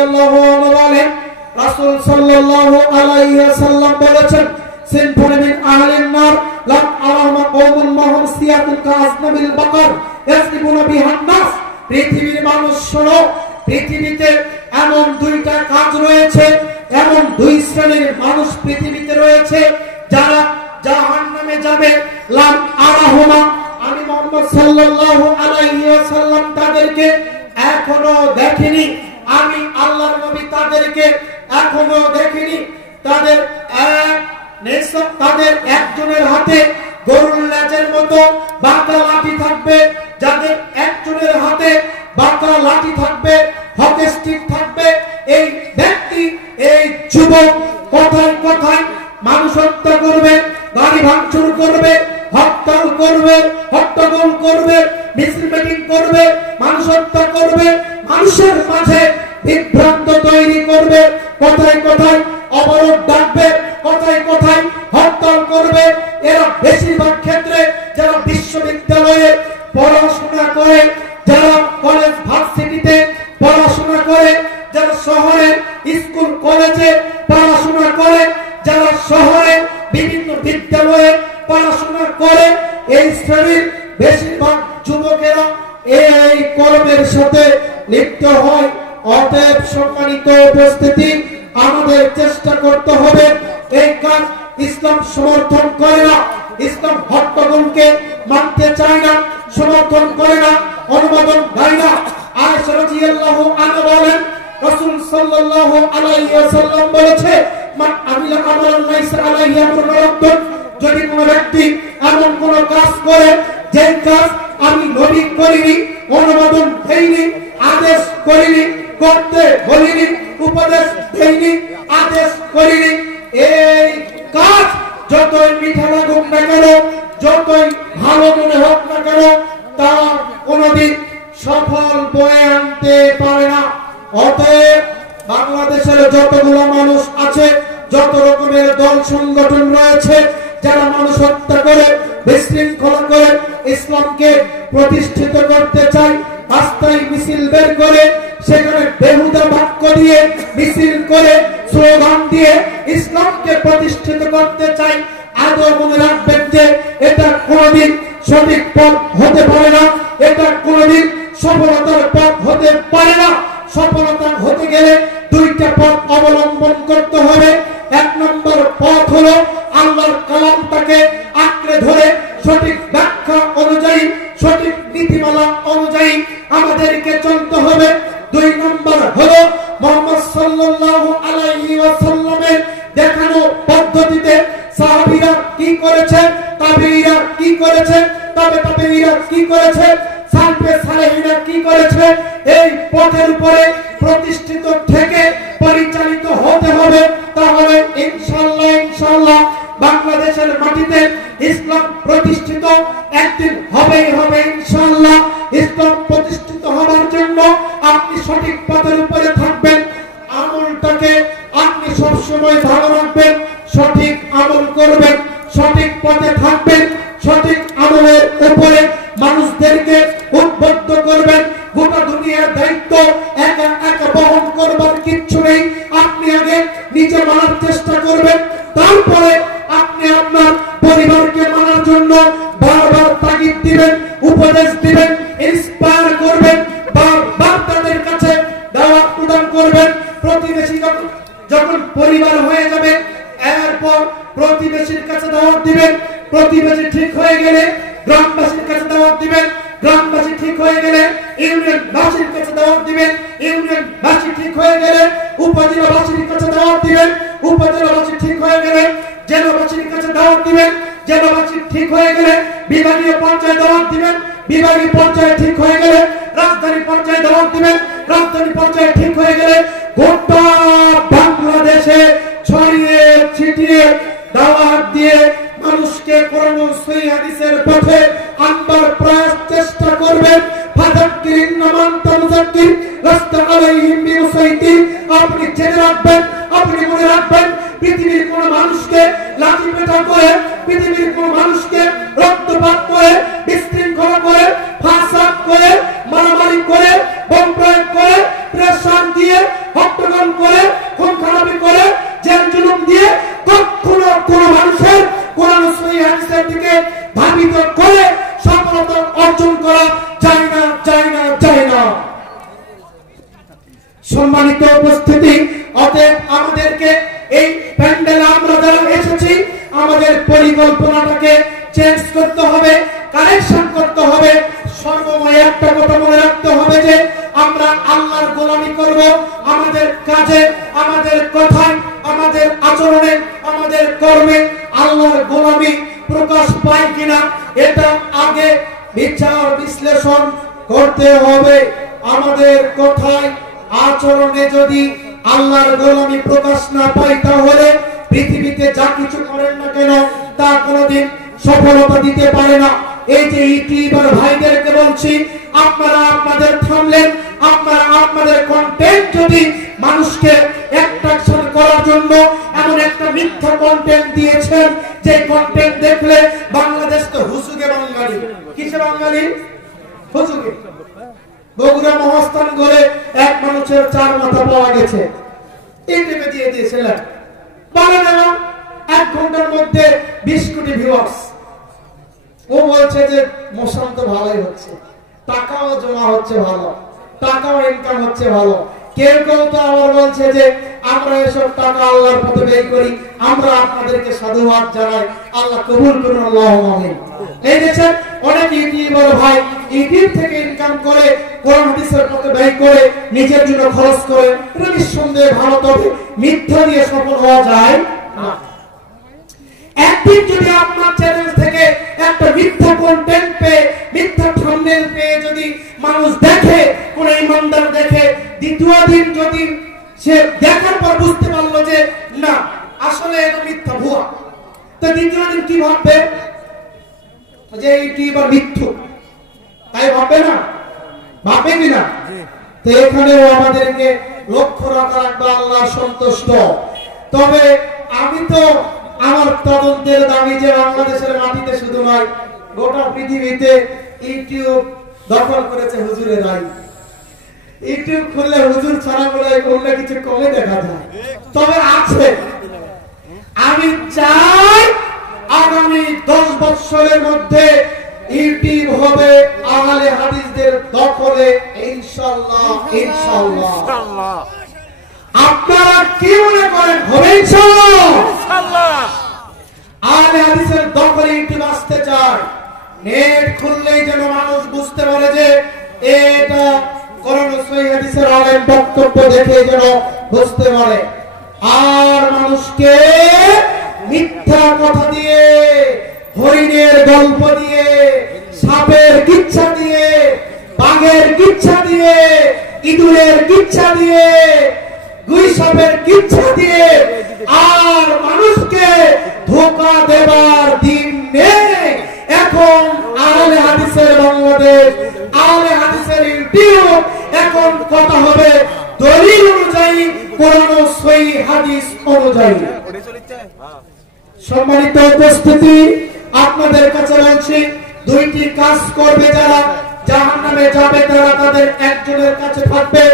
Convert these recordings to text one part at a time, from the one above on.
রাদিয়াল্লাহু আনহু বলেন রাসূল সাল্লাল্লাহু আলাইহি ওয়াসাল্লাম বলেছেন সিনফুন মিন আহলিন নার লাম আরাহমা কওমুন মাহুম সিয়াতুল কাসনাবিল বাকার ইয়াসলিবুনা বিহান নাস। পৃথিবীর মানুষ শোনো, পৃথিবীতে এমন দুইটা কাজ রয়েছে, এমন দুই শ্রেণীর মানুষ পৃথিবীতে রয়েছে যারা জাহান্নামে যাবে। লাম আরাহমা, আমি মুহাম্মদ সাল্লাল্লাহু আলাইহি ওয়াসাল্লাম তাদেরকে এখনো দেখিনি, আমি আল্লাহর নবী তাদেরকে এখনো দেখিনি। তাদের একজনের হাতে গরুর লেজের মতো বাঁকা লাঠি থাকবে, যাদের একজনের হাতে বাঁকা লাঠি থাকবে, হকি স্টিক থাকবে। এই ব্যক্তি, এই যুবক কথায় কথায় মানুষ হত্যা করবে, গাড়ি ভাঙচুর করবে, হরতাল করবে, হট্টগোল করবে, মিছিল মিটিং করবে, মানুষ হত্যা করবে, মানুষের মাঝে বিভ্রান্ত তৈরি করবে, কথায় কথায় অবরোধ ডাকবে, কথায় কথায় হরতাল করবে। এরা বেশিরভাগ ক্ষেত্রে যারা বিশ্ববিদ্যালয়ে পড়াশোনা করে, যারা কলেজ ভার্সিটিতে পড়াশোনা করে, যারা শহরের স্কুল কলেজে পড়াশোনা করে, যারা শহরে বিভিন্ন বিদ্যালয়ে পড়াশোনা করে, এই শ্রেণীর বেশিরভাগ যুবকেরা এই কর্মের সাথে লিপ্ত হয়। অতএব সম্মানিত উপস্থিতি, আমাদের চেষ্টা করতে হবে এই কাজ ইসলাম সমর্থন করে না, ইসলাম হট্টগোলকে মানতে চায় না, সমর্থন করে না, অনুমোদন দেয় না। আয়েশা রাদিয়াল্লাহু আনহা বলেন রাসূল সাল্লাল্লাহু আলাইহি ওয়াসাল্লাম বলেছে মান আমিলা আমালান লাইসা আলাইহি আমরুন, যদি কোনো ব্যক্তি এমন কোন কাজ করে যে কাজ আমি নবী করিনি, অনুমোদন দেইনি, আদেশ করিনি, করতে বলিনি, উপদেশ দেইনি, আদেশ করিনি, এই কাজ যতই মিঠা লাগুক না কেন, যতই ভালো মনে হোক না কেন, তা কোনদিন সফল বয়ে আনতে পারে না। অতএব বাংলাদেশের যতগুলো মানুষ আছে, যত রকমের দল সংগঠন রয়েছে, যারা মানুষ হত্যা করে, বিশৃঙ্খলা করে, ইসলামকে প্রতিষ্ঠিত করতে চায়, রাস্তায় মিছিল বের করে, সেখানে বেহুদা বাক্য দিয়ে মিছিল করে, স্লোগান দিয়ে ইসলামকে প্রতিষ্ঠিত করতে চায়, আদৌ মনে রাখবেন যে এটা কোনদিন সঠিক পথ হতে পারে না, এটা কোনদিন সফলতার পথ হতে পারে না। সফলতা হতে গেলে দুইটা পথ অবলম্বন করতে হবে। এক নম্বর পথ হলো আল্লাহর কালামটাকে আঁকড়ে ধরে সঠিক ব্যাখ্যা অনুযায়ী, সঠিক নীতিমালা অনুযায়ী আমাদেরকে চলতে হবে। দুই নম্বর হলো মুহাম্মদ সাল্লাল্লাহু আলাইহি ওয়াসাল্লামের দেখানো পদ্ধতিতে সাহাবীরা কি করেছে, তাবেঈরা কি করেছে, তাবেঈরা কি করেছে, সালফে সালেহিনা কি করেছে, এই পথের উপরে প্রতিষ্ঠিত থেকে পরিচালিত হতে হবে। তাহলে ইনশাআল্লাহ বাংলাদেশের মাটিতে ইসলাম প্রতিষ্ঠিত একদিন হবেই হবে ইনশাআল্লাহ। ইসলাম প্রতিষ্ঠিত হওয়ার জন্য আপনি সঠিক পথের উপরে থাকবেন, আমলটাকে আপনি সবসময় ভালো রাখবেন, সঠিক আমল করবেন, সঠিক পথে থাকবেন, সঠিক আমলের উপরে মানুষদেরকে উদ্বুদ্ধ করবেন। গোটা দুনিয়ার দায়িত্ব একা একা বহন করবার কিচ্ছু নেই। আপনি আগে নিজে মানার চেষ্টা করবেন, তারপরে আপনি আপনার পরিবারকে মানার জন্য বারবার তাগিদ দিবেন, উপদেশ দিবেন, ইন্সপায়ার করবেন, বারবার তাদের কাছে দাওয়াত প্রদান করবেন। প্রতিবেশী যখন পরিবার হয়ে যাবে, এরপর প্রতিবেশীর কাছে দাওয়াত দিবেন, প্রতিবেশী ঠিক হয়ে গেলে গ্রামবাসীর কাছে দাওয়াত দিবেন, গ্রামবাসী ঠিক হয়ে গেলে ইউনিয়নবাসীর কাছে দাওয়াত দিবেন, ইউনিয়নবাসী ঠিক হয়ে গেলে উপজেলাবাসীর কাছে দাওয়াত দিবেন, উপজেলাবাসী ঠিক হয়ে গেলে জেলাবাসীর কাছে দাওয়াত দিবেন, জেলাবাসী ঠিক হয়ে গেলে বিভাগীয় পর্যায়ে দাওয়াত দিবেন, বিভাগীয় পর্যায়ে ঠিক হয়ে গেলে রাজধানী পর্যায়ে দাওয়াত দিবেন, রাজধানী পর্যায়ে ঠিক হয়ে গেলে গোটা বাংলাদেশে ছড়িয়ে ছিটিয়ে দাওয়াত দিয়ে মানুষকে কোরআন ও সহিহ হাদিসের পথে আনবার প্রয়াস চেষ্টা করবেন। ফাযাক্কিরিন মান তাযাক্কির লাস্তা আলাইহিম বিমুসাইতির। আপনি জেনে রাখবেন, আপনি মনে রাখবেন, পৃথিবীর কোন মানুষকে লাঠি পেটা করে, পৃথিবীর কোন মানুষকে রক্তপাত করে, বিশৃঙ্খলা করে, ফাসাদ করে, মারামারি করে, বোম প্রয়োগ করে, প্রেসার দিয়ে সামনের দিকে ধাবিত করে সফলতা অর্জন করা যায় না, যায় না, যায় না। সম্মানিত উপস্থিতি, অতএব আমাদেরকে এই প্যান্ডেল আমরা যারা এসেছি আমাদের পরিকল্পনাটাকে চেঞ্জ করতে হবে, কারেকশন করতে হবে। সর্বময় একটা কথা মনে রাখতে হবে যে আমরা আল্লাহর গোলামি করব। আমাদের কাজে, আমাদের কথায়, আমাদের আচরণে, আমাদের কর্মে আল্লাহর গোলামি প্রকাশ পায় কিনা এটা আগে বিচার বিশ্লেষণ করতে হবে। আমাদের কথায় আচরণে যদি আল্লাহর গোলামি প্রকাশ না পায় তাহলে পৃথিবীতে যা কিছু করেন না কেন তা কোনোদিন সফলতা দিতে পারে না। এই যে ইউটিউবার ভাইদেরকে বলছি, আপনারা আপনাদের থামলেন, আপনারা আপনাদের কন্টেন্ট যদি মানুষকে অ্যাট্রাকশন করার জন্য এমন একটা মিথ্যা কন্টেন্ট দিয়েছেন যে কন্টেন্ট দেখলে বাংলাদেশ তো হুজুগে বাঙালি। কিসে বাঙালি? হুজুগে। বগুড়া মহাস্থান করে এক মানুষের 4 মাথা পাওয়া গেছে, ইউটিউবে দিয়ে দিয়েছিলেন। বলে না 1 ঘন্টার মধ্যে 20 কোটি ভিউয়ার্স। ও বলছে যে মোশন তো ভালোই হচ্ছে, টাকাও জমা হচ্ছে ভালো, টাকাও ইনকাম হচ্ছে ভালো। কেউ কেউ তো আবার বলছে যে আমরা এসব টাকা আল্লাহর পথে ব্যয় করি। আমরা আপনাদেরকে সাধুবাদ জানাই, আল্লাহ কবুল করুন, আল্লাহুম্মা আমিন। এই দেখেন অনেক ইউটিউবার ভাই ইউটিউব থেকে ইনকাম করে, কোরআন হাদিসের পথে ব্যয় করে, নিজের জন্য খরচ করে, এটা নিঃসন্দেহে ভালো। তবে মিথ্যা দিয়ে সফল হওয়া যায় না। একদিন যদি আপনার চ্যানেল থেকে একটা মিথ্যা কন্টেন্ট পেয়ে, মিথ্যা থাম্বনেল পেয়ে যদি মানুষ দেখে, কোন ইমানদার দেখে, দ্বিতীয় দিন যদি সে দেখার পর বুঝতে পারলো যে না আসলে এটা মিথ্যা, ভুয়া, তো দ্বিতীয় দিন কি ভাববে? যে ইউটিউবার মিথ্যু, তাই ভাববে না? ভাববে কিনা? তো এখানেও আমাদেরকে লক্ষ্য রাখা রাখবে আল্লাহ সন্তুষ্ট। তবে আমি তো আমার তদন্তের দাবি যে বাংলাদেশের মাটিতে শুধু নয় গোটা পৃথিবীতে ইউটিউব দখল করেছে হুজুরের রাই। ইউটিউব খুললে হুজুর ছাড়া বলে অন্য কিছু কমে দেখা যায়, তবে আছে। আমি চাই আগামী 10 বছরের মধ্যে ইউটিউব হবে আহলে হাদিসদের দখলে, ইনশাআল্লাহ, ইনশাআল্লাহ। আপনারা কি মনে করেন হবে ইনশাআল্লাহ? আহলে হাদিসের দখলে ইউটিউব আসতে চায়। নেট খুললেই যেন মানুষ বুঝতে পারে যে এটা কোরআন ও সহিহ হাদিসের আলেম বক্তব্য দেখে যেন বুঝতে পারে। আর মানুষকে মিথ্যা কথা দিয়ে, হরিণের গল্প দিয়ে, সাপের কিচ্ছা দিয়ে, বাঘের কিচ্ছা দিয়ে, ইঁদুরের কিচ্ছা দিয়ে, গুই সাপের কিচ্ছা দিয়ে আর মানুষকে ধোঁকা দেবার দিন নেই। এখন আহলে হাদিসের বাংলাদেশ, আহলে হাদিসের ইউটিউব, এখন কথা হবে দলিল অনুযায়ী, কোরআন ও সহিহ হাদিস অনুযায়ী। সম্মানিত উপস্থিতি, আপনাদের কাছে বলছি, 2টি কাজ করবে যারা জাহান্নামে যাবে, তারা তাদের একজনের কাছে থাকবে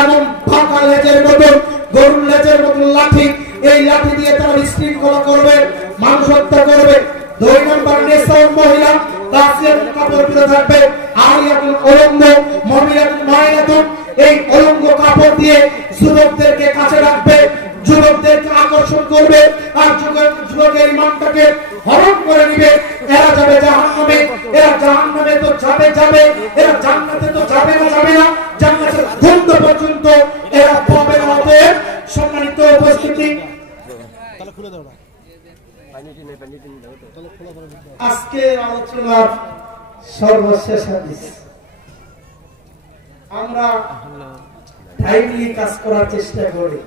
এবং ফাঁকা লেজের মতন, গরুর লেজের মতন লাঠি, এই লাঠি দিয়ে তারা বিশৃঙ্খলা করবে, মানুষ হত্যা করবে। 2 নম্বর নেশা মহিলা কাসিয়াতুন কাপড় পরে থাকবে, আরিয়াতুন অলঙ্গ, মুমিনাতুন মাইনাতুন, এই অলঙ্গ কাপড় দিয়ে যুবকদেরকে কাছে রাখবে, যুবকদেরকে আকর্ষণ করবে আর যুবকের ইমানটাকে হরণ করে নিবে। এরা যাবে জাহান্নামে, এরা জাহান্নামে তো যাবে যাবে, এরা জান্নাতে তো যাবে না যাবে না, জান্নাতের গন্ধ পর্যন্ত এরা পাবে না। সম্মানিত উপস্থিতি, আজকে আলোচনার সর্বশেষ হাদিস। আমরা টাইমলি কাজ করার চেষ্টা করি,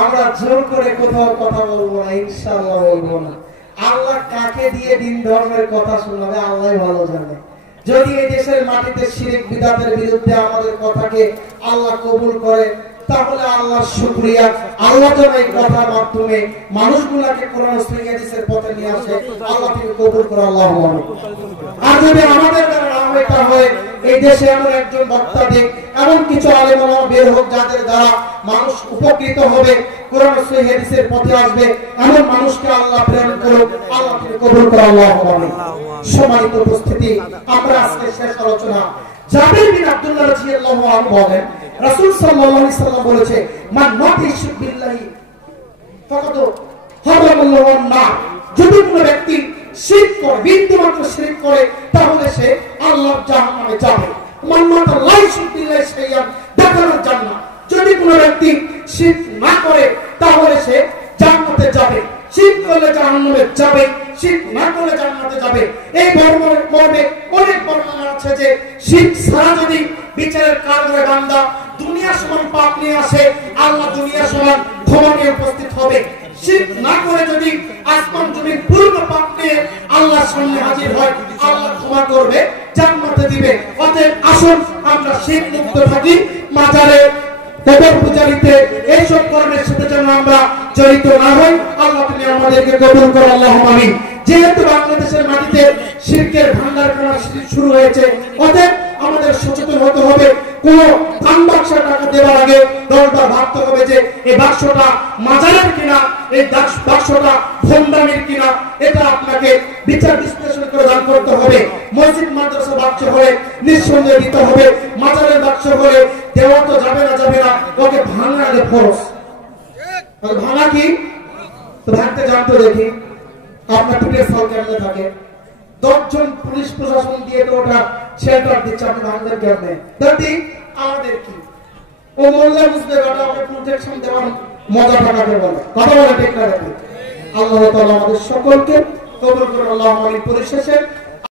আমরা জোর করে কোথাও কথা বলবো না, ইনশাআল্লাহ বলবো না। আল্লাহ কাকে দিয়ে দিন ধর্মের কথা শোনাবে আল্লাহ ভালো জানে। যদি এই দেশের মাটিতে শিরক বিদআতের বিরুদ্ধে আমাদের কথাকে আল্লাহ কবুল করে তাহলে আল্লাহর শুকরিয়া। আল্লাহ যেন এই কথার মাধ্যমে মানুষগুলাকে কোরআন ও সহিহ হাদিসের পথে নিয়ে আসে, আল্লাহ থেকে কবুল করে, আল্লাহু আকবার। আর যদি আমাদের দ্বারা না হয় এই দেশে এমন একজন বক্তা দিক, এমন কিছু আলেম ওলামা বের হোক যাদের দ্বারা মানুষ উপকৃত হবে, কোরআন সহিহ হাদিসের পথে আসবে, এমন মানুষকে আল্লাহ প্রেরণ করুক। আল্লাহ তিনি কবুল করে, আল্লাহুম্মা আমিন। সম্মানিত উপস্থিতি, আমরা আজকে শেষ আলোচনা, জাবির বিন আব্দুল্লাহ রাদিয়াল্লাহু আনহু বলেন, রাসূল সাল্লাল্লাহু আলাইহি সাল্লাম বলেছে, মান মাতা ইশরিক বিল্লাহি ফাকাদ হারামাল্লাহু আন-নার। যদি কোনো ব্যক্তি শিরক করে, বিন্দুমাত্র শিরক করে, তাহলে সে আল্লাহর জাহান্নামে যাবে। মান মাতা লা ইশরিক বিল্লাহি শাইআন দাখালাল জান্নাহ। যদি কোনো ব্যক্তি শিরক না করে, তাহলে সে জান্নাতে যাবে। শিরক করলে জাহান্নামে যাবে, শিরক না করলে জান্নাতে যাবে। এই মর্মে অনেক বর্ণনা আছে যে শিরক ছাড়া যদি বিচারের কাঠগড়ায় বান্দা দুনিয়া সমান পাপ নিয়ে আসে, আল্লাহ দুনিয়া সমান ক্ষমা নিয়ে উপস্থিত হবে। শিরক না করে যদি আসমান জমিন পূর্ণ পাপ নিয়ে আল্লাহর সামনে হাজির হয়, আল্লাহ ক্ষমা করবে, জান্নাতে দিবে। অতএব আসুন আমরা শিরক মুক্ত থাকি, মাজারে কবর পূজারিতে এইসব কর্মের সাথে যেন আমরা জড়িত না হই। আল্লাহ তিনি আমাদেরকে কবুল করুন, আল্লাহুম্মা আমিন। যেহেতু বাংলাদেশের মাটিতে শিরকের ভান্ডারখানা শুরু হয়েছে, অতএব আমাদের সচেতন হতে হবে। কোন দান বাক্সে টাকা দেওয়ার আগে 10 বার ভাবতে হবে যে এই বাক্সটা মাজারের কিনা, এই বাক্সটা ভণ্ডামির কিনা। এটা আপনাকে বিচার বিশ্লেষণ করে দান করতে হবে। মসজিদ মাদ্রাসা বাক্স হলে নিঃসন্দেহে দিতে হবে, মাজারের বাক্স হলে দেওয়া তো যাবে না, ওকে ভাঙা আগে ফরজ। ভাঙা কি তো ভাঙতে জানতো, দেখি আপনার পিঠের সাল কেমনে থাকে। 10 জন পুলিশ প্রশাসন দিয়ে তো ওটা শেল্টার দিচ্ছে, আপনি ভাঙবেন কেমনে? দাদি আমাদের কি ও মোল্লা বুঝবে, ওটা ওকে প্রোটেকশন দেওয়ার মজাটা কাকে বলে? কথা বলে ঠিক না? আল্লাহ তাআলা আমাদের সকলকে কবুল করুন, আল্লাহুম্মা আমিন। পরিশেষে